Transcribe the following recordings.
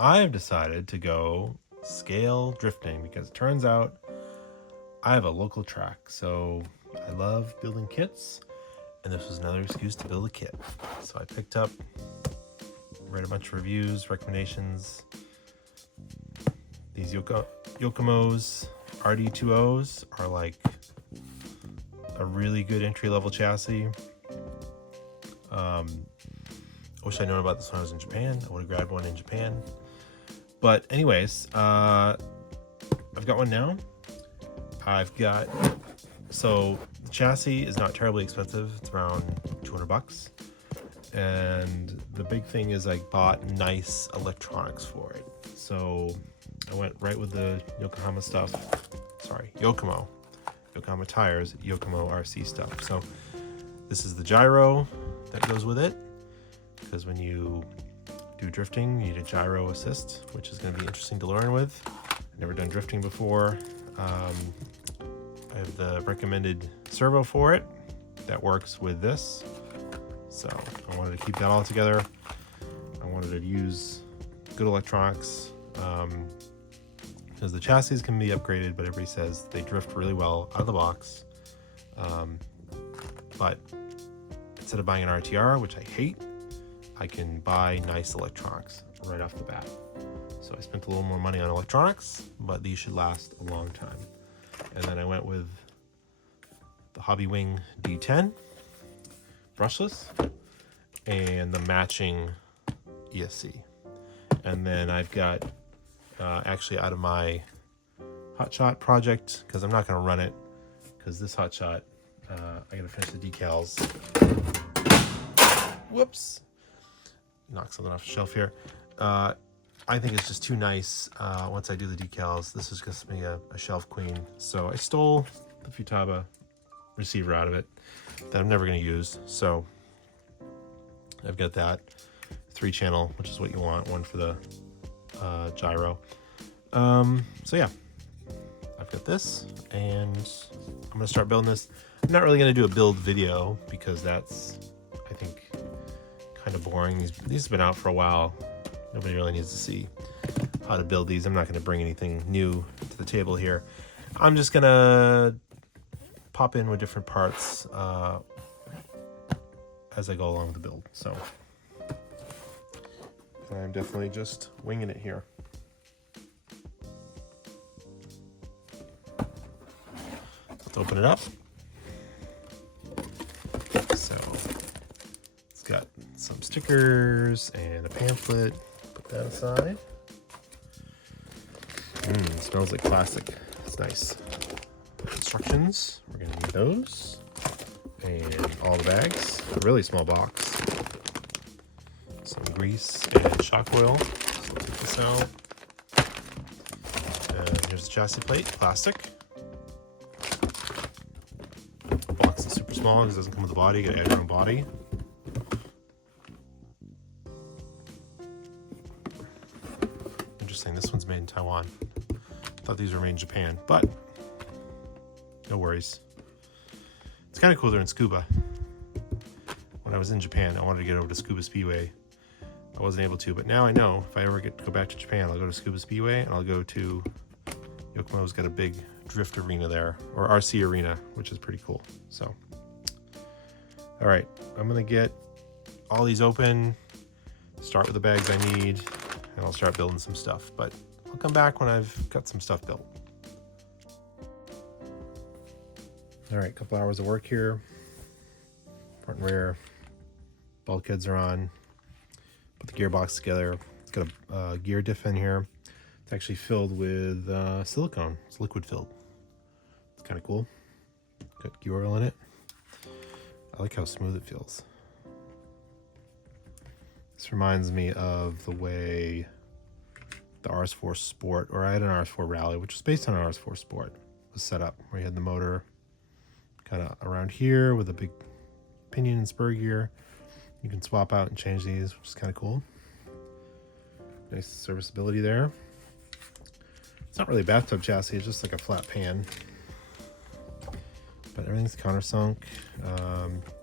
I've decided to go scale drifting because it turns out I have a local track. So I love building kits, and this was another excuse to build a kit. So I picked up, read a bunch of reviews, recommendations. These Yokomo's RD20s are like a really good entry-level chassis. I wish I'd known about this when I was in Japan. I would have grabbed one in Japan. But anyways, I've got one now. So the chassis is not terribly expensive. It's around 200 bucks. And the big thing is I bought nice electronics for it. So I went right with the Yokohama stuff. Yokomo tires, Yokomo RC stuff. So this is the gyro that goes with it, because when you do drifting, you need a gyro assist, which is going to be interesting to learn with. I've never done drifting before. I have the recommended servo for it that works with this. So I wanted to keep that all together. I wanted to use good electronics, because the chassis can be upgraded, but everybody says they drift really well out of the box. But instead of buying an RTR, which I hate, I can buy nice electronics right off the bat. So I spent a little more money on electronics, but these should last a long time. And then I went with the Hobby Wing D10 brushless and the matching ESC. And then I've got actually out of my hotshot project, because I'm not going to run it, because this hotshot, I got to finish the decals. Whoops, knock something off the shelf here. I think it's just too nice. Once I do the decals, this is just me a shelf queen. So I stole the Futaba receiver out of it that I'm never going to use. So I've got that 3-channel, which is what you want, one for the gyro. So yeah, I've got this, and I'm gonna start building this. I'm not really gonna do a build video because that's, I think, kind of boring. These have been out for a while. Nobody really needs to see how to build these. I'm not gonna bring anything new to the table here. I'm just gonna pop in with different parts as I go along with the build. So I'm definitely just winging it here. Let's open it up. So it's got some stickers and a pamphlet. Put that aside. It smells like plastic. It's nice. Instructions. We're gonna need those. And all the bags. A really small box. Some grease and shock oil. So we'll take this out. And here's the chassis plate, plastic. Box is super small because it doesn't come with the body. You gotta add your own body. Interesting, this one's made in Taiwan. Thought these were made in Japan, but no worries. It's kind of cool they're in Scuba. When I was in Japan, I wanted to get over to Scuba Speedway. I wasn't able to, but now I know if I ever get to go back to Japan, I'll go to Scuba Speedway and I'll go to Yokomo's got a big drift arena there, or RC arena, which is pretty cool. So, all right, I'm gonna get all these open, start with the bags I need, and I'll start building some stuff. But I'll come back when I've got some stuff built. All right, couple hours of work here. Front and rear, bulkheads are on. Put the gearbox together. It's got a gear diff in here. It's actually filled with silicone. It's liquid filled. It's kind of cool. Got gear oil in it. I like how smooth it feels. This reminds me of the way the RS4 Sport, or I had an RS4 Rally, which was based on an RS4 Sport, was set up, where you had the motor kind of around here with a big pinion and spur gear. You can swap out and change these, which is kind of cool. Nice serviceability there. It's not really a bathtub chassis, it's just like a flat pan. But everything's countersunk.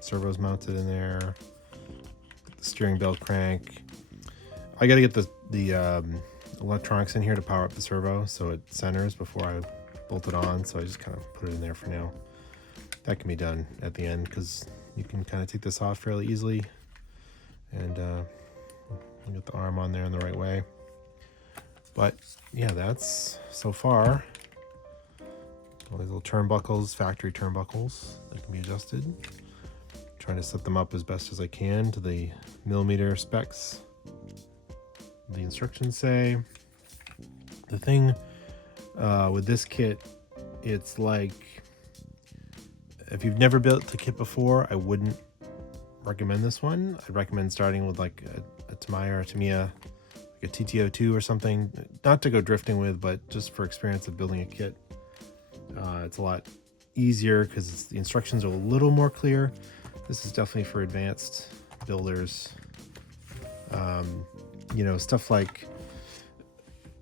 Servo's mounted in there. The steering belt crank. I gotta get the the electronics in here to power up the servo so it centers before I bolt it on. So I just kind of put it in there for now. That can be done at the end because you can kind of take this off fairly easily, and get the arm on there in the right way. But yeah, that's so far all these little turnbuckles, factory turnbuckles that can be adjusted. Trying to set them up as best as I can to the millimeter specs the instructions say. The thing with this kit, it's like, if you've never built a kit before, I wouldn't recommend this one. I'd recommend starting with like a Tamiya or a Tamiya, like a TTO2 or something, not to go drifting with, but just for experience of building a kit. It's a lot easier because the instructions are a little more clear. This is definitely for advanced builders. You know, stuff like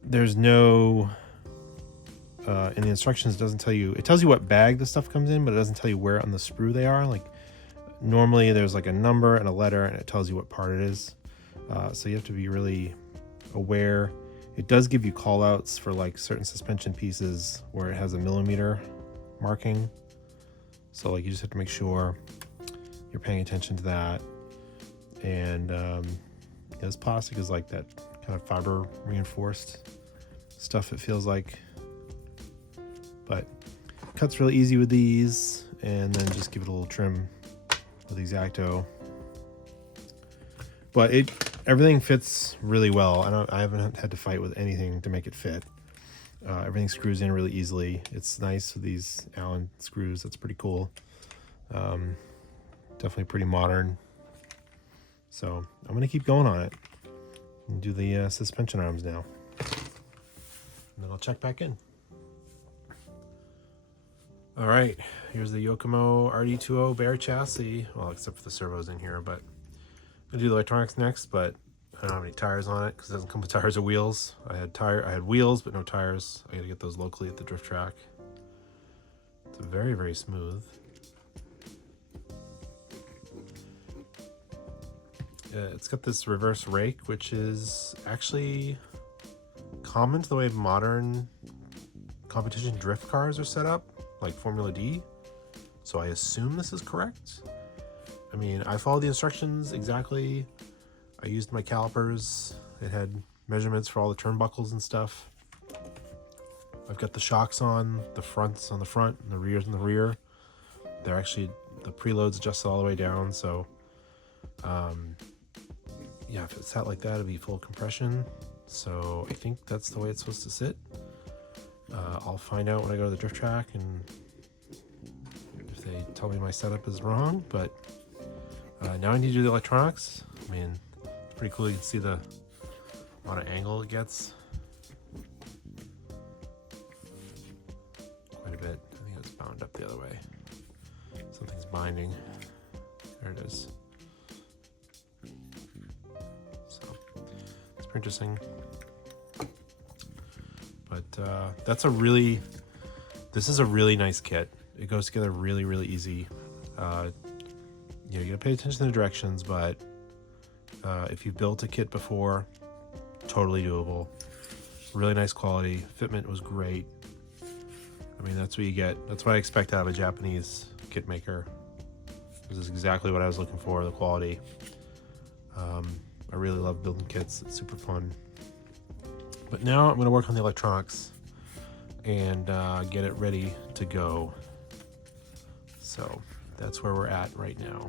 there's no in the instructions, it doesn't tell you, it tells you what bag the stuff comes in, but it doesn't tell you where on the sprue they are. Like normally there's like a number and a letter and it tells you what part it is. So you have to be really aware. It does give you call outs for like certain suspension pieces where it has a millimeter marking. So like you just have to make sure you're paying attention to that. And this plastic is like that kind of fiber reinforced stuff, it feels like. But cuts really easy with these, and then just give it a little trim with X-Acto. But everything fits really well. I haven't had to fight with anything to make it fit. Everything screws in really easily. It's nice with these Allen screws. That's pretty cool. Definitely pretty modern. So I'm gonna keep going on it and do the suspension arms now. And then I'll check back in. All right, here's the Yokomo RD20 bare chassis. Well, except for the servos in here, but I'm gonna do the electronics next, but I don't have any tires on it because it doesn't come with tires or wheels. I had wheels, but no tires. I gotta get those locally at the drift track. It's very, very smooth. It's got this reverse rake, which is actually common to the way modern competition drift cars are set up, like Formula D. So I assume this is correct. I mean, I followed the instructions exactly. I used my calipers. It had measurements for all the turnbuckles and stuff. I've got the shocks on, the fronts on the front and the rears in the rear. They're actually, the preload's adjusted all the way down. So yeah, if it's sat like that, it'd be full compression. So I think that's the way it's supposed to sit. I'll find out when I go to the drift track and if they tell me my setup is wrong, but now I need to do the electronics. I mean, it's pretty cool. You can see the amount of angle it gets. Quite a bit. I think it's bound up the other way. Something's binding. There it is. So it's pretty interesting. But this is a really nice kit. It goes together really, really easy. You gotta pay attention to the directions, but if you've built a kit before, totally doable. Really nice quality. Fitment was great. I mean, that's what you get. That's what I expect out of a Japanese kit maker. This is exactly what I was looking for, the quality. I really love building kits. It's super fun. But now I'm going to work on the electronics and get it ready to go. So that's where we're at right now.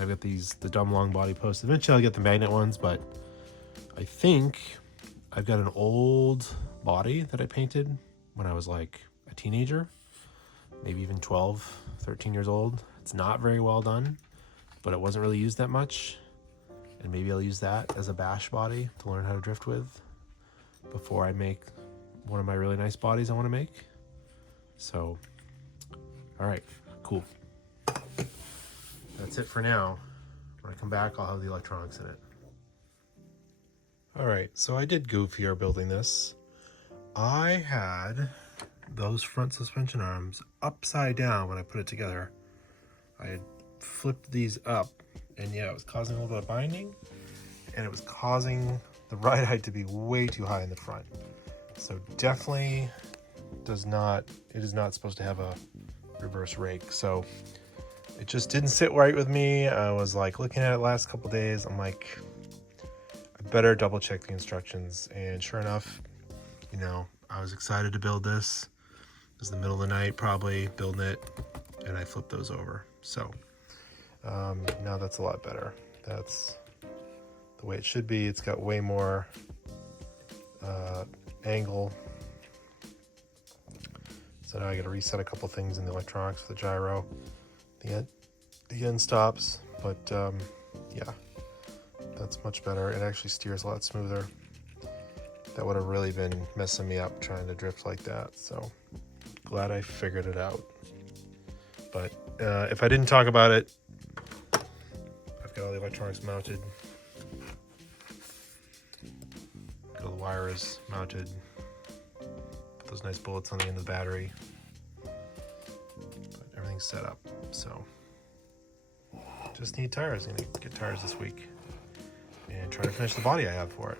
I've got the dumb long body posts. Eventually I'll get the magnet ones, but I think I've got an old body that I painted when I was like a teenager, maybe even 12, 13 years old. It's not very well done, but it wasn't really used that much. And maybe I'll use that as a bash body to learn how to drift with before I make one of my really nice bodies I want to make. So, all right, cool. That's it for now. When I come back, I'll have the electronics in it. All right, so I did goofier building this. I had those front suspension arms upside down when I put it together. I had flipped these up, and yeah, it was causing a little bit of binding. and it was causing the ride height to be way too high in the front. So definitely it is not supposed to have a reverse rake. So it just didn't sit right with me. I was like looking at it last couple days. I'm like, I better double check the instructions. And sure enough, you know, I was excited to build this. It was the middle of the night, probably building it, and I flipped those over. So now that's a lot better. That's the way it should be. It's got way more angle. So now I got to reset a couple things in the electronics for the gyro, the end stops. But yeah, that's much better. It actually steers a lot smoother. That would have really been messing me up trying to drift like that. So glad I figured it out. But if I didn't talk about it, I've got all the electronics mounted. Got all the wires mounted. Put those nice bullets on the end of the battery. But everything's set up. So just need tires. I'm gonna get tires this week and try to finish the body I have for it.